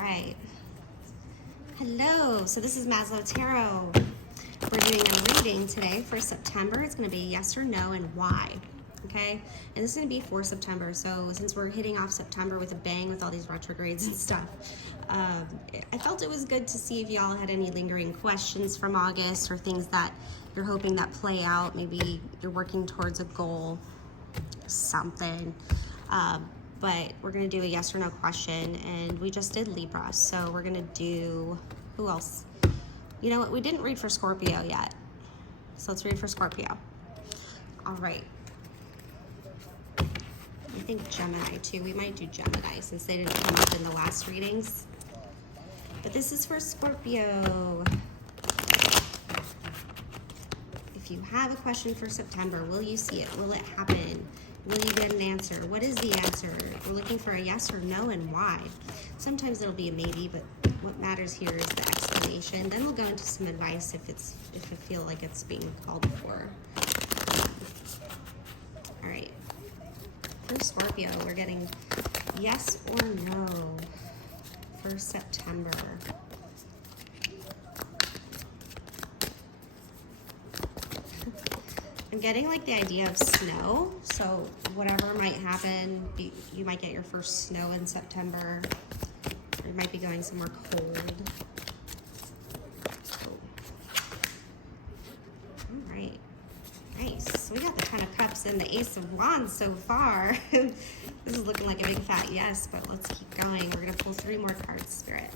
right. Hello. So this is Maslow Tarot. We're doing a reading today for September. It's going to be yes or no and why. Okay? And this is going to be for September. So since we're hitting off September with a bang with all these retrogrades and stuff, I felt it was good to see if y'all had any lingering questions from August or things that you're hoping that play out. Maybe you're working towards a goal, something. But we're going to do a yes or no question, and we just did Libra, so we're going to do, who else? You know what, we didn't read for Scorpio yet, so let's read for Scorpio. All right. I think Gemini too. We might do Gemini since they didn't come up in the last readings. But this is for Scorpio. If you have a question for September, will you see it? Will it happen? Will you get an answer? What is the answer? We're looking for a yes or no and why. Sometimes it'll be a maybe, but what matters here is the explanation. Then we'll go into some advice if I feel like it's being called for. All right. For Scorpio, we're getting yes or no for September. I'm getting like the idea of snow, so whatever might happen, you might get your first snow in September. Or you might be going somewhere cold. All right, nice. We got the Ten of Cups and the Ace of Wands so far. This is looking like a big fat yes, but let's keep going. We're gonna pull 3 more cards, Spirit.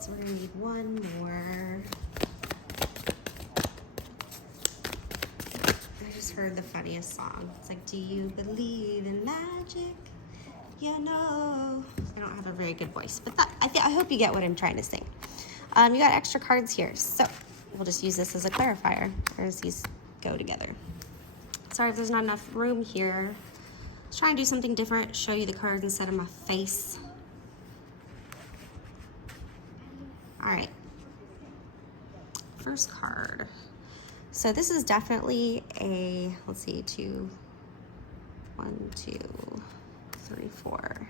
So we're gonna need one more. I just heard the funniest song. It's like, do you believe in magic? You know. I don't have a very good voice, but I hope you get what I'm trying to sing. You got extra cards here, so we'll just use this as a clarifier as these go together. Sorry if there's not enough room here. Let's try and do something different, show you the cards instead of my face. All right, first card. So this is definitely a, let's see, 1, 2, 3, 4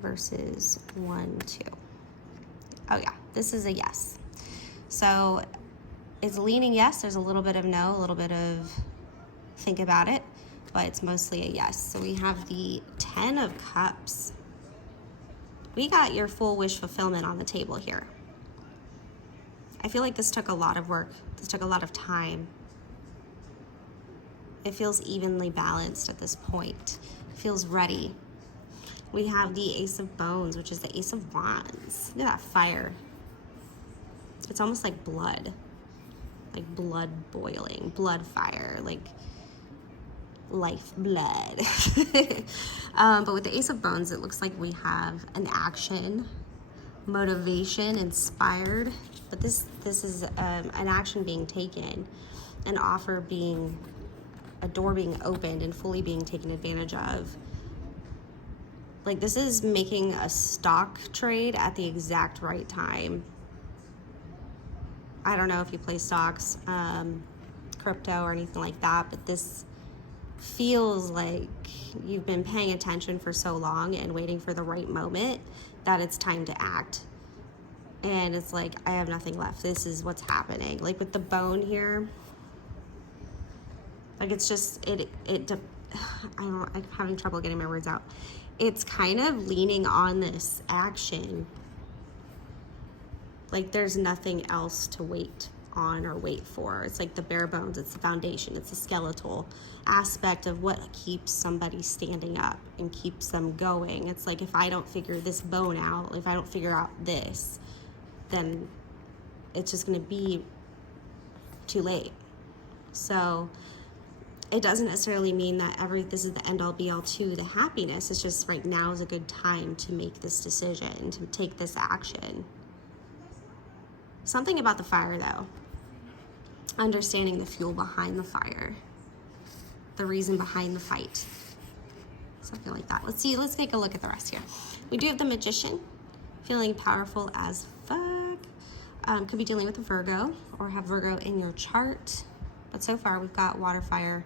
versus 1, 2. Oh yeah, this is a yes. So it's leaning yes. There's a little bit of no, a little bit of think about it, but it's mostly a yes. So we have the 10 of Cups. We got your full wish fulfillment on the table here. I feel like this took a lot of work. This took a lot of time. It feels evenly balanced at this point. It feels ready. We have the Ace of Bones, which is the Ace of Wands. Look at that fire. It's almost like blood boiling, blood fire, like life blood. But with the Ace of Bones, it looks like we have an action, motivation, inspired, but this is an action being taken, an offer being, a door being opened and fully being taken advantage of. Like, this is making a stock trade at the exact right time. I don't know if you play stocks, crypto or anything like that, but this feels like you've been paying attention for so long and waiting for the right moment that it's time to act. And it's like, I have nothing left. This is what's happening. Like with the bone here, like it's just, I'm having trouble getting my words out. It's kind of leaning on this action. Like there's nothing else to wait on or wait for. It's like the bare bones, it's the foundation, it's the skeletal aspect of what keeps somebody standing up and keeps them going. It's like, if I don't figure this bone out, if I don't figure out this, then it's just going to be too late. So it doesn't necessarily mean that this is the end all be all to the happiness. It's just right now is a good time to make this decision, to take this action. Something about the fire though, understanding the fuel behind the fire, the reason behind the fight, something like that. Let's take a look at the rest here. We do have the Magician, feeling powerful as fuck. Could be dealing with a Virgo or have Virgo in your chart. But so far we've got water, fire,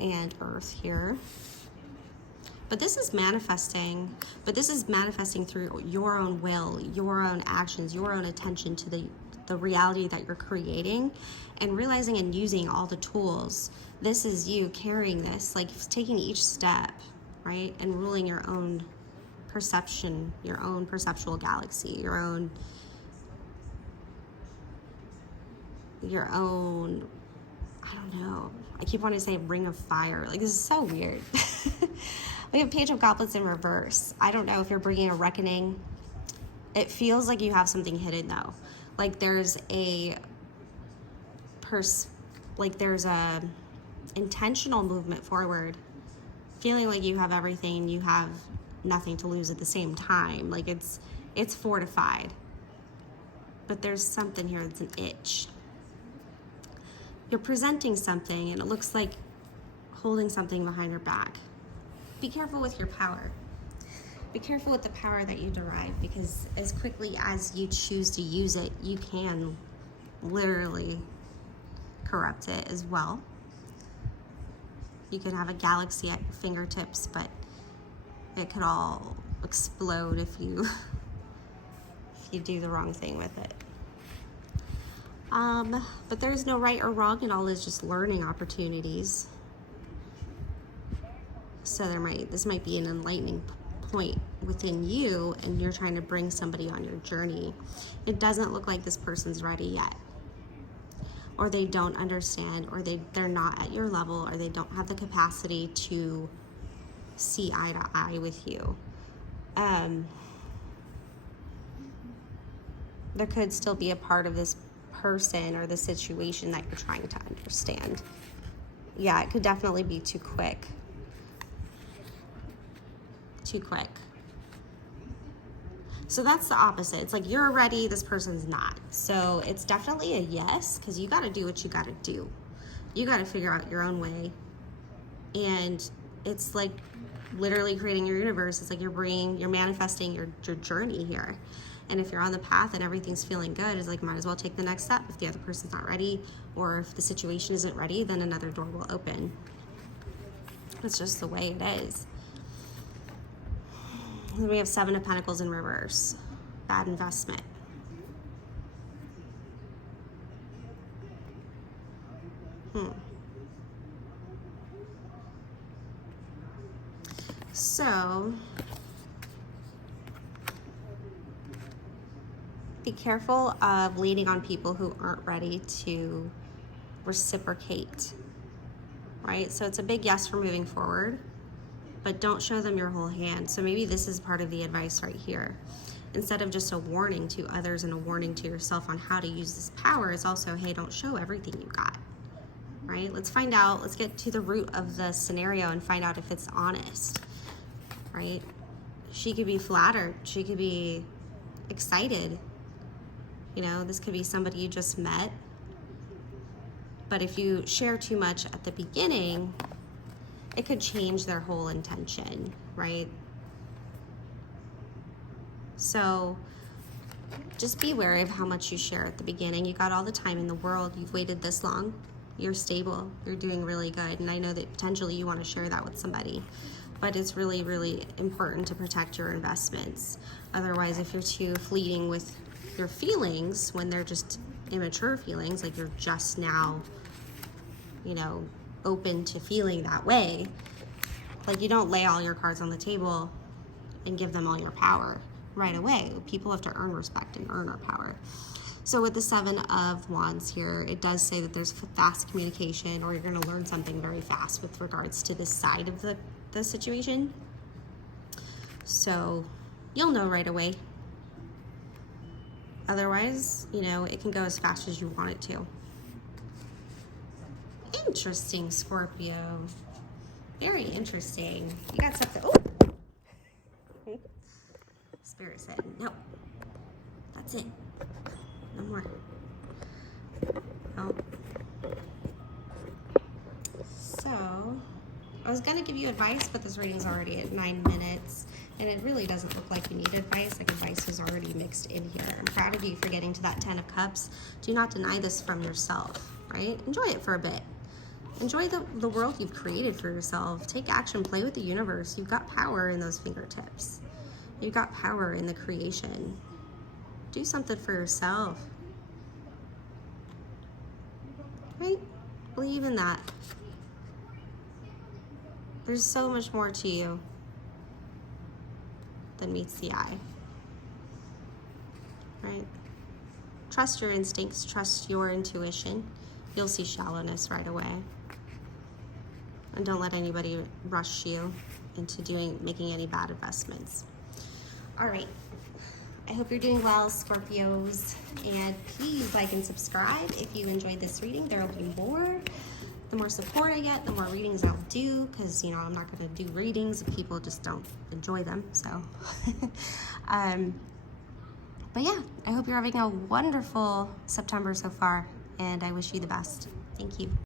and earth here. But this is manifesting, through your own will, your own actions, your own attention to the reality that you're creating, and realizing and using all the tools. This is you carrying this, like taking each step, right? And ruling your own perception, your own perceptual galaxy, your own, I don't know. I keep wanting to say ring of fire. Like, this is so weird. We have Page of Goblets in reverse. I don't know if you're bringing a reckoning. It feels like you have something hidden though. Like there's a intentional movement forward, feeling like you have everything and you have nothing to lose at the same time. Like it's fortified. But there's something here that's an itch. You're presenting something and it looks like holding something behind your back. Be careful with your power. Be careful with the power that you derive, because as quickly as you choose to use it, you can literally corrupt it as well. You could have a galaxy at your fingertips, but it could all explode if you do the wrong thing with it. But there's no right or wrong. It all is just learning opportunities. So this might be an enlightening point within you, and you're trying to bring somebody on your journey. It doesn't look like this person's ready yet, or they don't understand, or they're not at your level, or they don't have the capacity to see eye to eye with you. There could still be a part of this person or the situation that you're trying to understand. Yeah, it could definitely be too quick. So that's the opposite. It's like you're ready, this person's not. So it's definitely a yes, because you got to do what you got to do. You got to figure out your own way. And it's like literally creating your universe. It's like you're manifesting your journey here. And if you're on the path and everything's feeling good, it's like might as well take the next step. If the other person's not ready, or if the situation isn't ready, then another door will open. It's just the way it is. Then we have Seven of Pentacles in reverse. Bad investment. So, be careful of leaning on people who aren't ready to reciprocate, right? So it's a big yes for moving forward, but don't show them your whole hand. So maybe this is part of the advice right here. Instead of just a warning to others and a warning to yourself on how to use this power, is also, hey, don't show everything you got, right? Let's find out, let's get to the root of the scenario and find out if it's honest, right? She could be flattered. She could be excited. You know, this could be somebody you just met. But if you share too much at the beginning, it could change their whole intention, right? So just be wary of how much you share at the beginning. You got all the time in the world. You've waited this long. You're stable. You're doing really good. And I know that potentially you want to share that with somebody. But it's really, really important to protect your investments. Otherwise, if you're too fleeting with your feelings when they're just immature feelings, like you're just now, you know, open to feeling that way, like you don't lay all your cards on the table and give them all your power right away. People have to earn respect and earn our power. So with the Seven of Wands here, it does say that there's fast communication, or you're going to learn something very fast with regards to this side of the situation. So you'll know right away. Otherwise, you know, it can go as fast as you want it to. Interesting, Scorpio. Very interesting. You got something. Oh! Spirit said, no. That's it. No more. Oh. So, I was going to give you advice, but this reading's already at 9 minutes. And it really doesn't look like you need advice. Like advice is already mixed in here. I'm proud of you for getting to that 10 of Cups. Do not deny this from yourself, right? Enjoy it for a bit. Enjoy the world you've created for yourself. Take action, play with the universe. You've got power in those fingertips. You've got power in the creation. Do something for yourself. Right? Believe in that. There's so much more to you than meets the eye. Right? Trust your instincts, trust your intuition. You'll see shallowness right away. And don't let anybody rush you into making any bad investments. All right. I hope you're doing well, Scorpios. And please like and subscribe if you enjoyed this reading. There will be more. The more support I get, the more readings I'll do, because, you know, I'm not going to do readings if people just don't enjoy them. So, but yeah, I hope you're having a wonderful September so far, and I wish you the best. Thank you.